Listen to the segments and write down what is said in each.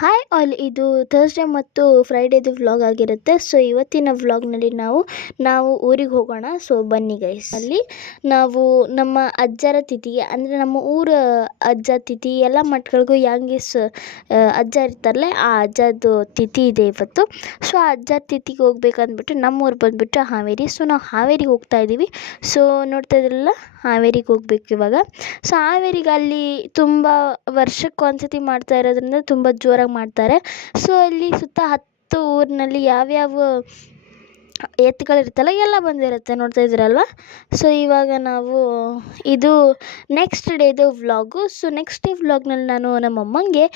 Hi all ಇದು Thursday ಮತ್ತು ಫ್ರೈಡೇದು vlog ಆಗಿರುತ್ತೆ. ಸೊ ಇವತ್ತಿನ ವ್ಲಾಗ್ನಲ್ಲಿ ನಾವು ನಾವು ಊರಿಗೆ ಹೋಗೋಣ. ಸೊ ಬನ್ನಿ ಗೈಸ್ ಅಲ್ಲಿ ನಾವು ನಮ್ಮ ಅಜ್ಜರ ತಿಥಿಗೆ ಅಂದರೆ ನಮ್ಮ ಊರ ಅಜ್ಜ ತಿಥಿ, ಎಲ್ಲ ಮಠಗಳಿಗೂ ಹೆಂಗೆ ಸ ಅಜ್ಜ ಇರ್ತಾರಲ್ಲ, ಆ ಅಜ್ಜದು ತಿಥಿ ಇದೆ ಇವತ್ತು. ಸೊ ಆ ಅಜ್ಜ ತಿಥಿಗೆ ಹೋಗ್ಬೇಕಂದ್ಬಿಟ್ಟು ನಮ್ಮ ಊರು ಬಂದುಬಿಟ್ಟು ಹಾವೇರಿ. ಸೊ ನಾವು ಹಾವೇರಿಗೆ ಹೋಗ್ತಾ ಇದ್ದೀವಿ. ಸೊ ನೋಡ್ತಾ ಇದ್ರಲ್ಲ, ಹಾವೇರಿಗೆ ಹೋಗ್ಬೇಕು ಇವಾಗ. ಸೊ ಹಾವೇರಿಗೆ ಅಲ್ಲಿ ತುಂಬ ವರ್ಷಕ್ಕೆ ಒಂದ್ಸತಿ ಮಾಡ್ತಾ ಇರೋದ್ರಿಂದ ತುಂಬ ಜೋರಾಗಿ ಮಾಡ್ತಾರೆ. ಸೊ ಅಲ್ಲಿ ಸುತ್ತ ಹತ್ತು ಊರಿನಲ್ಲಿ ಯಾವ್ಯಾವ ಎತ್ತುಗಳಿರುತ್ತಲ್ಲ, ಎಲ್ಲ ಬಂದಿರುತ್ತೆ. ನೋಡ್ತಾ ಇದ್ದೀರಲ್ವ? ಸೊ ಇವಾಗ ನಾವು ಇದು ನೆಕ್ಸ್ಟ್ ಡೇದು ವ್ಲಾಗು ಸೊ ನೆಕ್ಸ್ಟ್ ಡೇ ವ್ಲಾಗ್ನಲ್ಲಿ ನಾನು ನಮ್ಮ ಅಮ್ಮಂಗೆ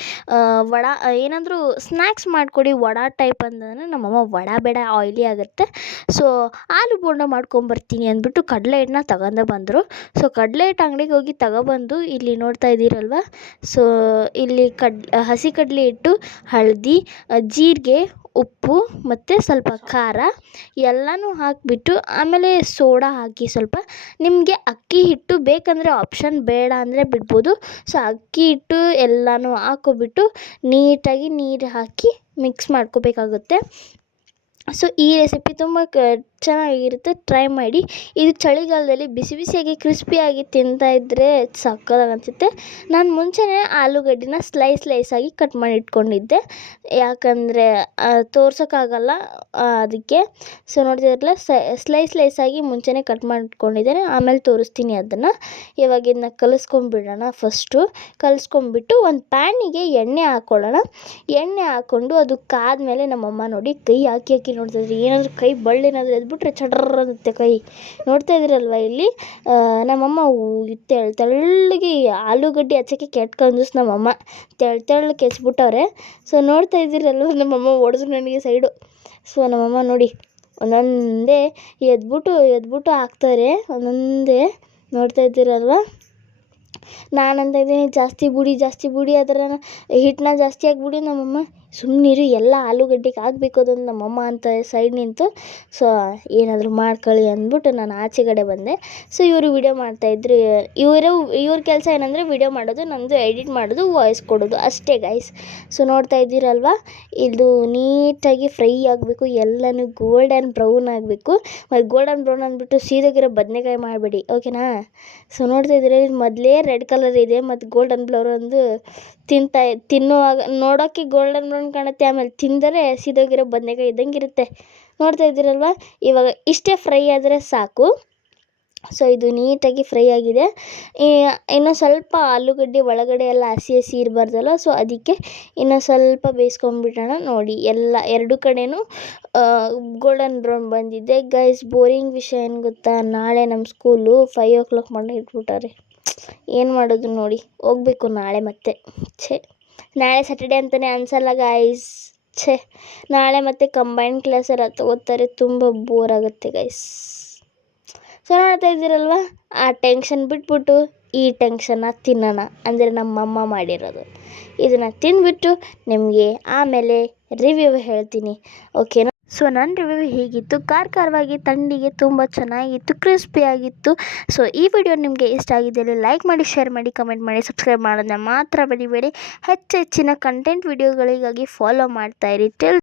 ವಡ, ಏನಾದರೂ ಸ್ನ್ಯಾಕ್ಸ್ ಮಾಡಿಕೊಡಿ, ವಡ ಟೈಪ್ ಅಂತಂದರೆ ನಮ್ಮಮ್ಮ ವಡ ಬೇಡ ಆಯ್ಲಿ ಆಗುತ್ತೆ. ಸೊ ಆಲೂ ಬೋಂಡ ಮಾಡ್ಕೊಂಬರ್ತೀನಿ ಅಂದ್ಬಿಟ್ಟು ಕಡಲೆ ಹಿಟ್ಟನ್ನ ತಗೊಂಡು ಬಂದರು. ಸೊ ಕಡಲೆ ಹಿಟ್ಟು ಅಂಗಡಿಗೆ ಹೋಗಿ ತಗೊಬಂದು ಇಲ್ಲಿ ನೋಡ್ತಾ ಇದ್ದೀರಲ್ವ? ಸೊ ಇಲ್ಲಿ ಕಡ್, ಹಸಿ ಕಡಲೆ ಹಿಟ್ಟು, ಹಳದಿ ಜೀರಿಗೆ ಉಪ್ಪು ಮತ್ತು ಸ್ವಲ್ಪ ಖಾರ ಎಲ್ಲನೂ ಹಾಕಿಬಿಟ್ಟು ಆಮೇಲೆ ಸೋಡಾ ಹಾಕಿ ಸ್ವಲ್ಪ. ನಿಮಗೆ ಅಕ್ಕಿ ಹಿಟ್ಟು ಬೇಕಂದರೆ ಆಪ್ಷನ್ ಬೇಡ ಅಂದರೆ ಬಿಡ್ಬೋದು. ಸೊ ಅಕ್ಕಿ ಹಿಟ್ಟು ಎಲ್ಲನೂ ಹಾಕ್ಕೊಬಿಟ್ಟು ನೀಟಾಗಿ ನೀರು ಹಾಕಿ ಮಿಕ್ಸ್ ಮಾಡ್ಕೋಬೇಕಾಗುತ್ತೆ. ಸೊ ಈ ರೆಸಿಪಿ ತುಂಬ ಕ, ಚೆನ್ನಾಗಿರುತ್ತೆ. ಟ್ರೈ ಮಾಡಿ. ಇದು ಚಳಿಗಾಲದಲ್ಲಿ ಬಿಸಿ ಬಿಸಿಯಾಗಿ ಕ್ರಿಸ್ಪಿಯಾಗಿ ತಿಂತಾ ಇದ್ದರೆ ಸಕ್ಕತ್ತಾಗಿ ಅನಿಸುತ್ತೆ ನಾನು ಮುಂಚೆನೇ ಆಲೂಗಡ್ಡೆನ ಸ್ಲೈಸ್ ಸ್ಲೈಸಾಗಿ ಕಟ್ ಮಾಡಿ ಇಟ್ಕೊಂಡಿದ್ದೆ. ಯಾಕಂದರೆ ತೋರ್ಸೋಕ್ಕಾಗಲ್ಲ ಅದಕ್ಕೆ. ಸೊ ನೋಡ್ತಿದ್ರಲ್ಲ ಸ್ಲೈಸ್ ಸ್ಲೈಸಾಗಿ ಮುಂಚೆನೇ ಕಟ್ ಮಾಡಿ ಇಟ್ಕೊಂಡಿದ್ದೇನೆ. ಆಮೇಲೆ ತೋರಿಸ್ತೀನಿ ಅದನ್ನು. ಇವಾಗ ಇದನ್ನ ಕಲಿಸ್ಕೊಂಬಿಡೋಣ ಫಸ್ಟು ಕಲಿಸ್ಕೊಂಬಿಟ್ಟು ಒಂದು ಪ್ಯಾನಿಗೆ ಎಣ್ಣೆ ಹಾಕ್ಕೊಳ್ಳೋಣ ಎಣ್ಣೆ ಹಾಕ್ಕೊಂಡು ಅದು ಕಾದ ಮೇಲೆ ನಮ್ಮಮ್ಮ ನೋಡಿ ಕೈ ಹಾಕಿ ಹಾಕಿ ನೋಡ್ತಾ ಇದ್ರಿ ಏನಾದರೂ ಕೈ ಬಳ್ಳಿನಾದರೂ ಎದ್ಬಿಟ್ರೆ ಚಡ್ರ ಅನ್ನುತ್ತೆ ಕೈ. ನೋಡ್ತಾ ಇದ್ದೀರಲ್ವ ಇಲ್ಲಿ? ನಮ್ಮಮ್ಮ ತೆಳ್, ತೆಳ್ಳಗೆ ಆಲೂಗಡ್ಡೆ ಹಚ್ಚೋಕ್ಕೆ ಕೆಟ್ಕೊಂಡು ನಮ್ಮಮ್ಮ. ತೆಳ್ ತೆಳ್ಳು ಕೆಚ್ಬಿಟ್ಟವ್ರೆ ಸೊ ನೋಡ್ತಾ ಇದ್ದೀರಲ್ವ ನಮ್ಮಮ್ಮ ಹೊಡೆದ್ರು ನನಗೆ ಸೈಡು. ಸೊ ನಮ್ಮಮ್ಮ ನೋಡಿ, ಒಂದೊಂದೇ ಎದ್ಬಿಟ್ಟು ಎದ್ಬಿಟ್ಟು ಹಾಕ್ತಾರೆ. ಒಂದೊಂದೇ ನೋಡ್ತಾ ಇದ್ದೀರಲ್ವ? ನಾನು ಅಂತ ಇದ್ದೀನಿ, ಜಾಸ್ತಿ ಬುಡಿ ಜಾಸ್ತಿ ಬುಡಿ, ಅದರ ಹಿಟ್ಟನ್ನ ಜಾಸ್ತಿ ಹಾಕ್ಬಿಡಿ ನಮ್ಮಮ್ಮ. ಸುಮ್ಮನಿರು ಎಲ್ಲ ಆಲೂಗಡ್ಡೆಗೆ ಆಗಬೇಕು ಅದೊಂದು ನಮ್ಮಮ್ಮ ಅಂತ ಸೈಡ್ ನಿಂತು, ಸೊ, ಏನಾದರೂ ಮಾಡ್ಕೊಳ್ಳಿ ಅಂದ್ಬಿಟ್ಟು ನಾನು ಆಚೆಗಡೆ ಬಂದೆ. ಸೊ, ಇವರು ವಿಡಿಯೋ ಮಾಡ್ತಾಯಿದ್ರು ಇವರು, ಇವ್ರ ಕೆಲಸ ಏನಂದರೆ ವಿಡಿಯೋ ಮಾಡೋದು ನಮ್ಮದು ಎಡಿಟ್ ಮಾಡೋದು ವಾಯ್ಸ್ ಕೊಡೋದು, ಅಷ್ಟೇ ಗೈಸ್ ಸೊ, ನೋಡ್ತಾ ಇದ್ದೀರಲ್ವ? ಇದು ನೀಟಾಗಿ ಫ್ರೈ ಆಗಬೇಕು, ಎಲ್ಲನೂ ಗೋಲ್ಡನ್ ಬ್ರೌನ್ ಆಗಬೇಕು. ಮತ್ತು ಗೋಲ್ಡನ್ ಬ್ರೌನ್ ಅಂದ್ಬಿಟ್ಟು ಸೀದೋಗಿರೋ ಬದನೆಕಾಯಿ ಮಾಡಬೇಡಿ ಓಕೆನಾ ಸೊ, ನೋಡ್ತಾ ಇದ್ದೀರ? ಇದು ಮೊದಲೇ ರೆಡ್ ಕಲರ್ ಇದೆ, ಮತ್ತು ಗೋಲ್ಡನ್ ಬ್ಲೌರ್ ಒಂದು ತಿಂತಾ, ತಿನ್ನುವಾಗ ನೋಡೋಕ್ಕೆ ಗೋಲ್ಡನ್ ಬ್ರೌನ್ ಕಾಣುತ್ತೆ, ಆಮೇಲೆ ತಿಂದರೆ ಸಿದೋಗಿರೋ ಬದನೆಕಾಯಿ ಇದ್ದಂಗೆ ಇರುತ್ತೆ ನೋಡ್ತಾ ಇದ್ದೀರಲ್ವ? ಇವಾಗ ಇಷ್ಟೇ ಫ್ರೈ ಆದರೆ ಸಾಕು. ಸೊ ಇದು ನೀಟಾಗಿ ಫ್ರೈ ಆಗಿದೆ. ಇನ್ನು ಸ್ವಲ್ಪ ಆಲೂಗಡ್ಡೆ ಒಳಗಡೆ ಎಲ್ಲ ಹಸಿ ಹಸಿ ಇರಬಾರ್ದಲ್ಲ ಸೊ ಅದಕ್ಕೆ ಇನ್ನು ಸ್ವಲ್ಪ ಬೇಯಿಸ್ಕೊಂಬಿಟ್ಟೋಣ ನೋಡಿ. ಎಲ್ಲ, ಎರಡು ಕಡೆಯೂ ಗೋಲ್ಡನ್ ಬ್ರೌನ್ ಬಂದಿದೆ. ಗೈಸ್ ಬೋರಿಂಗ್ ವಿಷಯ ಏನು ಗೊತ್ತಾ? ನಾಳೆ ನಮ್ಮ ಸ್ಕೂಲು ಫೈವ್ ಓ ಕ್ಲಾಕ್ ಮಾಡಿ ಇಟ್ಬಿಟ್ಟಾರೆ ಏನು ಮಾಡೋದು ನೋಡಿ, ಹೋಗ್ಬೇಕು ನಾಳೆ ಮತ್ತೆ. ಛೇ, ನಾಳೆ ಸ್ಯಾಟರ್ಡೆ ಅಂತಲೇ ಅನ್ಸಲ್ಲ ಗಾಯ್ಸ್ ಛೇ, ನಾಳೆ ಮತ್ತೆ ಕಂಬೈನ್ ಕ್ಲಾಸ್ ಎಲ್ಲ ತಗೋತಾರೆ, ತುಂಬ ಬೋರ್ ಆಗುತ್ತೆ ಗೈಸ್ ಸೊ ನೋಡ್ತಾ ಇದ್ದೀರಲ್ವ? ಆ ಟೆನ್ಷನ್ ಬಿಟ್ಬಿಟ್ಟು, ಈ ಟೆನ್ಷನ್ನ ತಿನ್ನೋಣ. ಅಂದರೆ ನಮ್ಮಮ್ಮ ಮಾಡಿರೋದು. ಇದನ್ನು ತಿಂದ್ಬಿಟ್ಟು ನಿಮಗೆ ಆಮೇಲೆ ರಿವ್ಯೂ ಹೇಳ್ತೀನಿ. ಓಕೆನಾ ಸೊ ನನ್ನ ರಿವ್ಯೂ ಹೇಗಿತ್ತು? ಖಾರ ಖಾರವಾಗಿ ತಂಡಿಗೆ ತುಂಬ ಚೆನ್ನಾಗಿತ್ತು ಕ್ರಿಸ್ಪಿಯಾಗಿತ್ತು ಸೊ ಈ ವಿಡಿಯೋ ನಿಮಗೆ ಇಷ್ಟ ಆಗಿದ್ದಲ್ಲಿ ಲೈಕ್ ಮಾಡಿ ಶೇರ್ ಮಾಡಿ ಕಮೆಂಟ್ ಮಾಡಿ ಸಬ್ಸ್ಕ್ರೈಬ್ ಮಾಡೋದನ್ನ ಮಾತ್ರ ಬರಿಬೇಡಿ ಹೆಚ್ಚೆಚ್ಚಿನ ಕಂಟೆಂಟ್ ವಿಡಿಯೋಗಳಿಗಾಗಿ ಫಾಲೋ ಮಾಡ್ತಾಯಿರಿ ಟಿಲ್